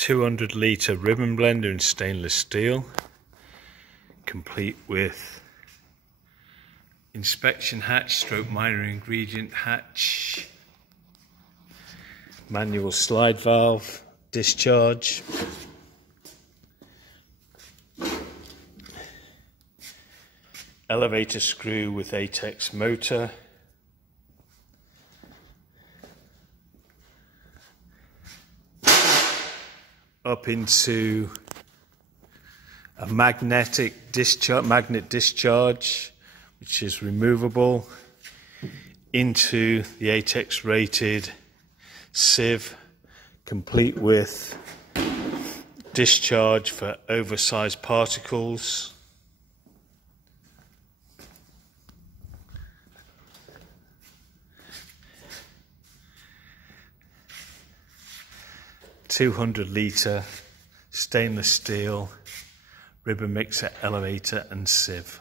200 litre ribbon blender in stainless steel, complete with inspection hatch stroke minor ingredient hatch, manual slide valve, discharge, elevator screw with ATEX motor, up into a magnet discharge, which is removable, into the ATEX rated Sieve, complete with discharge for oversized particles, (200 litre) stainless steel ribbon mixer, elevator and sieve.